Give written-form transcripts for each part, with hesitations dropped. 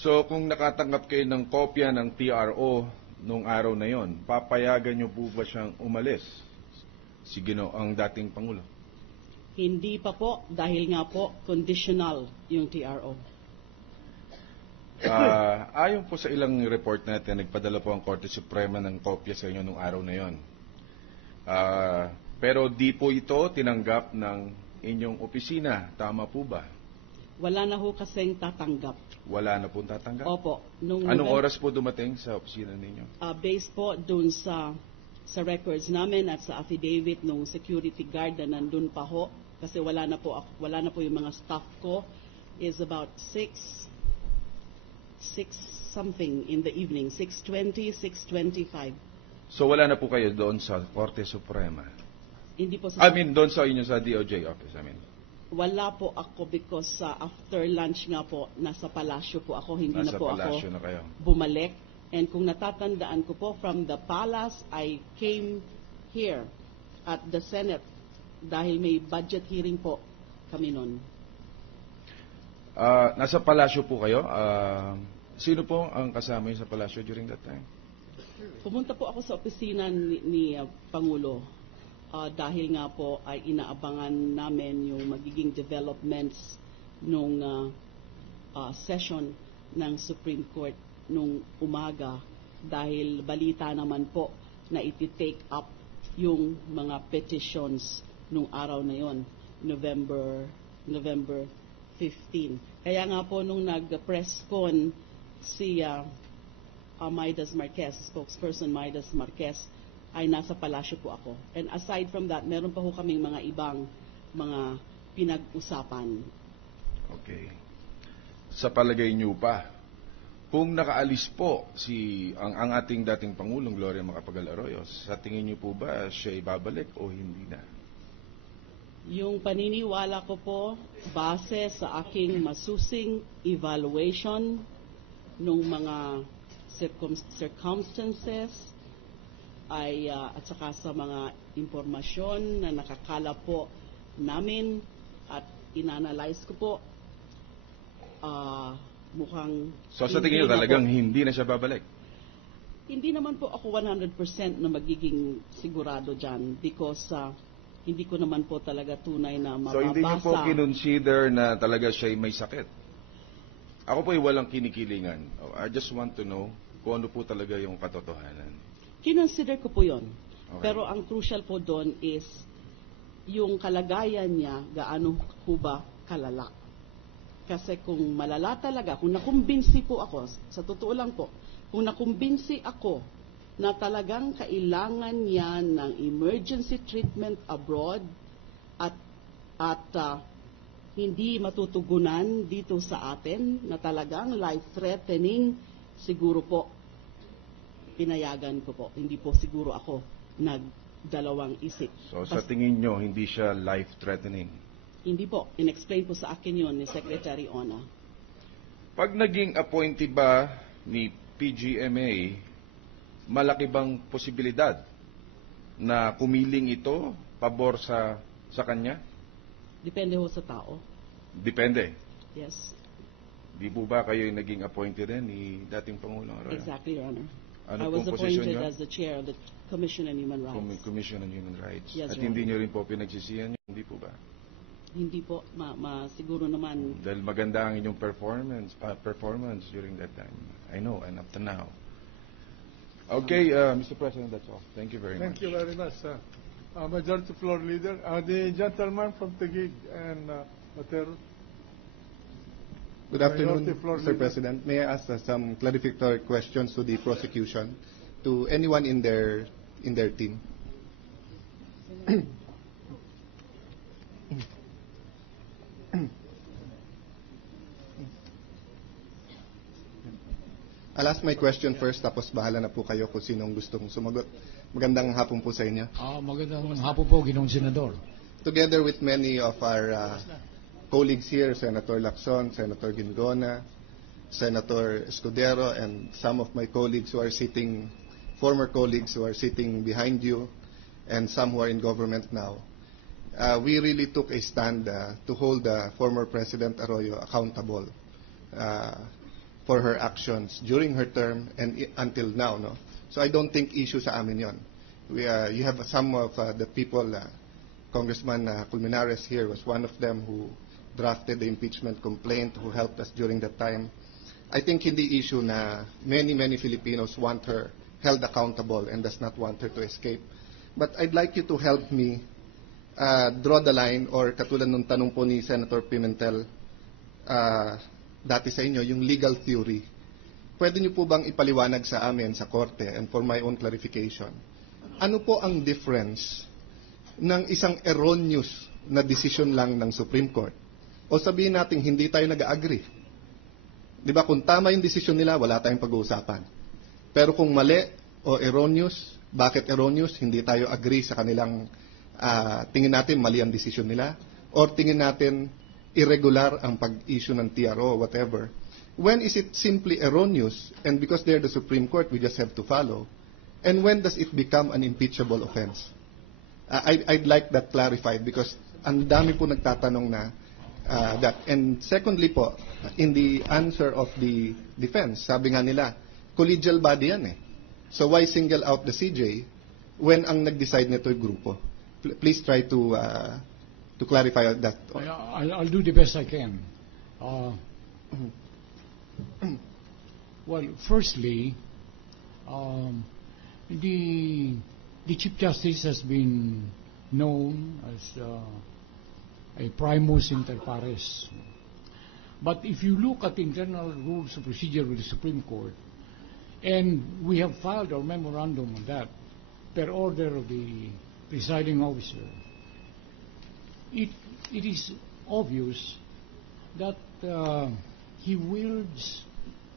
So kung nakatanggap kayo ng kopya ng TRO nung araw na yon, papayagan niyo po ba siyang umalis? Ang dating Pangulo. Hindi pa po, dahil nga po, conditional yung TRO. Ayon po sa ilang report natin, nagpadala po ang Korte Suprema ng kopya sa inyo nung araw na yon. Pero di po ito tinanggap ng inyong opisina. Tama po ba? Wala na ho kasing tatanggap. Wala na po tatanggap? Opo. Anong oras po dumating sa opisina ninyo? Based po dun sa records namin at sa affidavit ng security guard na nandun pa ho, kasi wala na po yung mga staff ko, is about 6 something in the evening, 6:20, 6:25. So wala na po kayo doon sa Korte Suprema? Hindi po doon sa inyo sa DOJ office, Wala po ako because after lunch nga po, nasa palasyo po ako, hindi na po ako na kayo bumalik. And kung natatandaan ko po, from the palace, I came here at the Senate dahil may budget hearing po kami noon. Nasa palasyo po kayo. Sino po ang kasama niyo sa palasyo during that time? Pumunta po ako sa opisina ni Pangulo dahil nga po ay inaabangan namin yung magiging developments nung session ng Supreme Court nung umaga dahil balita naman po na iti-take up yung mga petitions nung araw na yon, November 15. Kaya nga po nung nag-press con si Maidas Marquez, spokesperson Maidas Marquez, ay nasa palasyo po ako. And aside from that, meron pa ho kaming mga ibang mga pinag-usapan. Okay. Sa palagay niyo pa, kung nakaalis po ang ating dating Pangulong Gloria Macapagal-Arroyo, sa tingin niyo po ba siya ibabalik o hindi na? Yung paniniwala ko po, base sa aking masusing evaluation ng mga circumstances at saka sa mga impormasyon na nakakala po namin at inanalyze ko po, mukhang... So sa tingin niyo talagang hindi na siya babalik? Hindi naman po ako 100% na magiging sigurado dyan because hindi ko naman po talaga tunay na mababasa. So hindi niyo po kinonsider na talaga siya may sakit? Ako po ay walang kinikilingan. I just want to know kung ano po talaga yung katotohanan. Kinonsider ko po yun. Okay. Pero ang crucial po doon is yung kalagayan niya, gaano po ba kalala. Kasi kung malala talaga, kung nakumbinsi po ako, sa totoo lang po, kung nakumbinsi ako na talagang kailangan niya ng emergency treatment abroad at hindi matutugunan dito sa atin na talagang life-threatening, siguro po, pinayagan ko po. Hindi po siguro ako nagdalawang isip. So sa tingin nyo, hindi siya life-threatening? Hindi po. In-explain po sa akin yun ni Secretary Ona. Pag naging appointee ba ni PGMA, malaki bang posibilidad na kumiling ito pabor sa kanya? Depende ho sa tao. Depende? Yes. Di po ba kayo naging appointed din ni dating Pangulong Arroyo? Exactly, Your Honor. Ano I was pong posisyon appointed niyo? as the chair of the Commission on Human Rights. Commission on Human Rights. Yes, At Your hindi Honor. niyo rin po pinagsisihan yun, hindi po ba? Hindi po, siguro naman. Dahil maganda ang inyong performance during that time. I know, and up to now. Okay, Mr. President, that's all. Thank you very much. Thank you very much, Majority Floor Leader. The gentleman from Taguig and Otero. Good afternoon, Minority Floor Mr. Leader. President. May I ask some clarificatory questions to the prosecution, to anyone in their team? I'll ask my question first, tapos bahala na po kayo kung sinong gustong sumagot. Magandang hapon po sa inyo. Magandang hapon po, Ginoong Senador. Together with many of our colleagues here, Senator Lacson, Senator Gingona, Senator Escudero, and some of my colleagues who are sitting, former colleagues who are sitting behind you, and some who are in government now, we really took a stand to hold former President Arroyo accountable. for her actions during her term and until now, no? So I don't think issue sa amin yon. You have some of the people, Congressman Colmenares here was one of them who drafted the impeachment complaint, who helped us during that time. I think hindi issue na many Filipinos want her held accountable and does not want her to escape. But I'd like you to help me draw the line, or katulad nung tanong po ni Senator Pimentel dati sa inyo, yung legal theory. Pwede niyo po bang ipaliwanag sa amin sa korte, and for my own clarification, ano po ang difference ng isang erroneous na decision lang ng Supreme Court o sabihin natin hindi tayo nag-agree? Di ba, kung tama yung decision nila, wala tayong pag-uusapan. Pero kung mali o erroneous, bakit erroneous? Hindi tayo agree sa kanilang tingin natin mali ang decision nila, or tingin natin irregular ang pag-issue ng TRO, whatever. When is it simply erroneous, and because they're the Supreme Court, we just have to follow? And when does it become an impeachable offense? I'd like that clarified because ang dami po nagtatanong na that. And secondly po, in the answer of the defense, sabi nga nila, collegial body yan eh. So why single out the CJ when ang nag-decide nito yung grupo? Please try to clarify that. I'll do the best I can. Well, firstly, the Chief Justice has been known as a primus inter pares. But if you look at the internal rules of procedure with the Supreme Court, and we have filed our memorandum on that per order of the presiding officer, it is obvious that he wields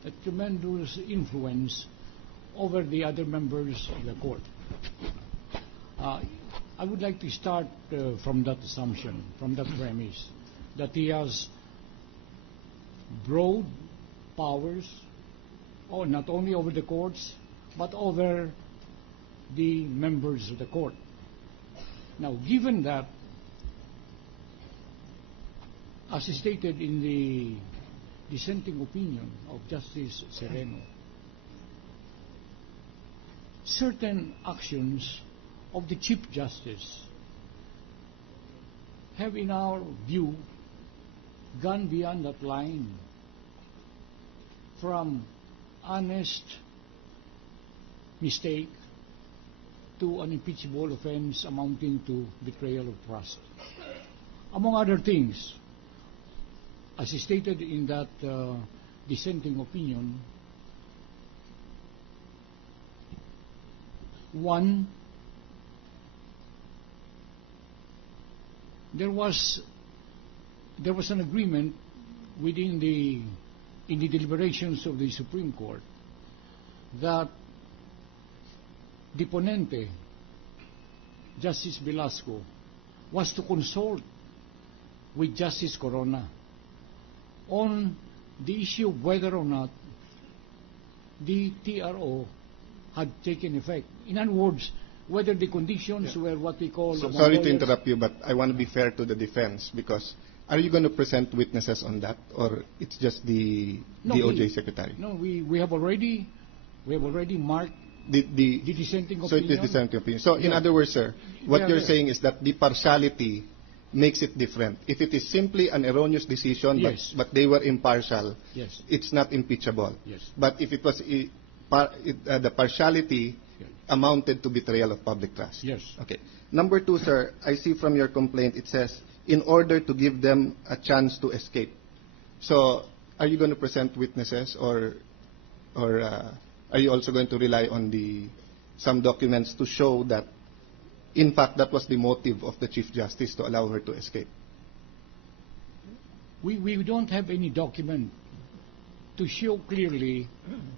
a tremendous influence over the other members of the court. I would like to start from that assumption, from that premise, that he has broad powers, not only over the courts, but over the members of the court. Now, given that, as stated in the dissenting opinion of Justice Sereno, certain actions of the Chief Justice have, in our view, gone beyond that line from honest mistake to an impeachable offense amounting to betrayal of trust. Among other things, as stated in that dissenting opinion, one, there was an agreement in the deliberations of the Supreme Court that the ponente, Justice Velasco, was to consult with Justice Corona on the issue of whether or not the TRO had taken effect. In other words, whether the conditions were what we call... So, sorry to interrupt you, but I want to be fair to the defense, because are you going to present witnesses on that, or it's just the DOJ Secretary? No, we have already marked the dissenting opinion. So it is dissenting opinion. So in other words, sir, what you're saying is that the partiality makes it different. If it is simply an erroneous decision, yes, but they were impartial, yes, it's not impeachable. Yes. But if it was the partiality amounted to betrayal of public trust. Yes. Okay. Number two, sir, I see from your complaint it says, in order to give them a chance to escape. So are you going to present witnesses, or are you also going to rely on some documents to show that, in fact, that was the motive of the Chief Justice to allow her to escape? We don't have any document to show clearly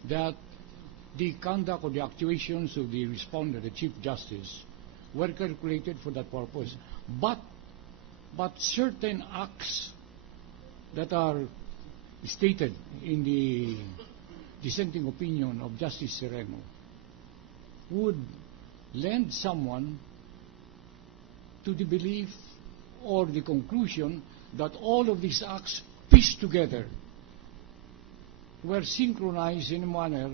that the conduct or the actuations of the respondent, the Chief Justice, were calculated for that purpose. But certain acts that are stated in the dissenting opinion of Justice Sereno would lend someone to the belief or the conclusion that all of these acts pieced together were synchronized in a manner